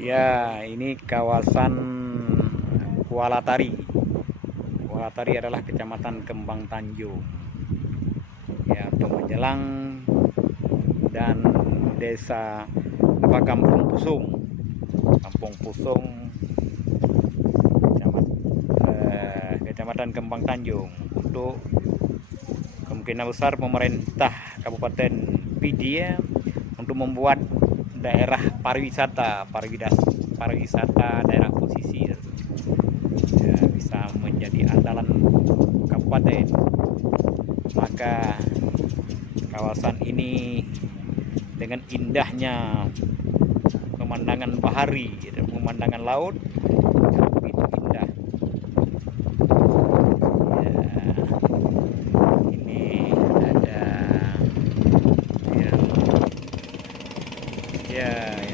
Ya, ini kawasan Kuala Tari. Kuala Tari adalah Kecamatan Kembang Tanjung. Ya, untuk menjelang dan desa Kampung Pusung. Kampung Pusung, Kecamatan Kembang Tanjung. Untuk kemungkinan besar pemerintah Kabupaten Pidi untuk membuat daerah pariwisata daerah pesisir ya, bisa menjadi andalan kabupaten. Maka kawasan ini dengan indahnya pemandangan bahari dan pemandangan laut begitu indah ya. Ini ada ya ya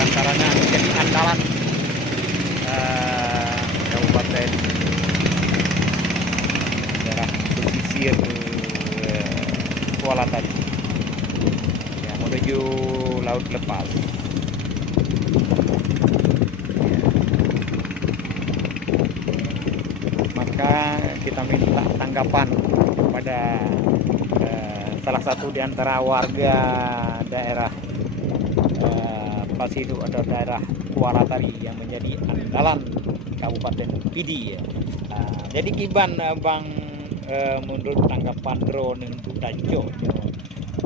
antaranya menjadi andalan kabupaten daerah pesisir Kuala Tari ya, menuju laut lepas ya. Maka kita minta tanggapan kepada salah satu di antara warga daerah Pasidu atau daerah Kuala Tari yang menjadi andalan Kabupaten Pidi ya. Jadi kiban Bang, menurut tanggapan drone untuk Tanjung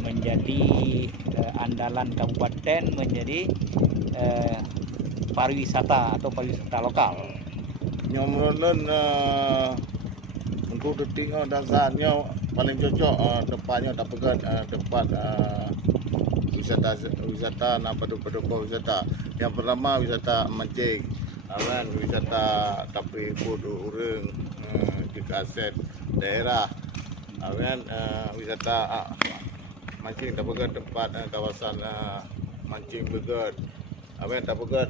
menjadi andalan kabupaten, menjadi pariwisata atau pariwisata lokal. Nyomronen untuk detiknya dasarnya paling cocok tempatnya tak pegat tempat wisata apa wisata. Yang pertama wisata mancing, kan wisata tapi bodoh urang jika aset daerah, kan wisata mancing tak pegat tempat kawasan mancing begat, kan tak pegat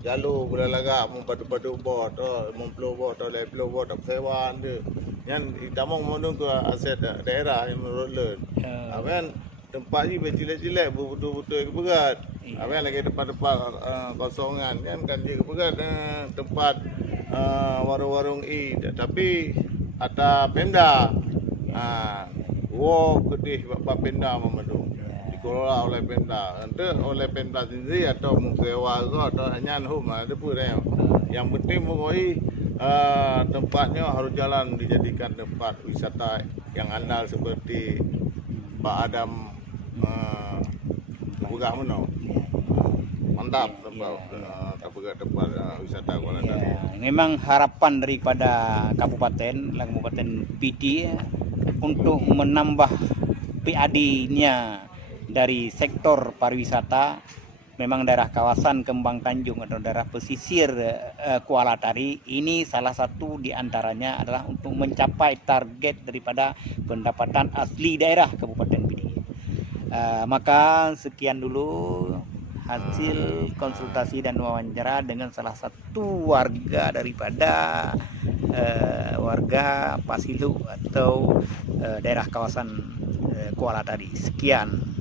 jalur boleh lagak mempadu-padu bot mempelu bot atau lepelu bot tak sewan dia yang damang menung ke aset daerah yang menurut kan tempat ni berjilek-jilek betul-betul berat kan lagi tempat-tempat kosongan kan dia berat tempat warung-warung tapi ada Pemda kedih bab Pemda memenuh dikelola oleh Pemda. Entah oleh Pemda sendiri atau mengewa atau hanya ada pun yang penting pokoknya tempatnya harus jalan dijadikan tempat wisata yang andal seperti Pak Adam Bugah Meno. Mantap tempat wisata Kuala Tari. Memang harapan daripada Kabupaten Pidi untuk menambah PAD-nya dari sektor pariwisata. Memang daerah kawasan Kembang Tanjung atau daerah pesisir Kuala Tari ini salah satu diantaranya adalah untuk mencapai target daripada pendapatan asli daerah Kabupaten Pidi. Maka sekian dulu hasil konsultasi dan wawancara dengan salah satu warga daripada warga Pasilu atau daerah kawasan Kuala Tari. Sekian.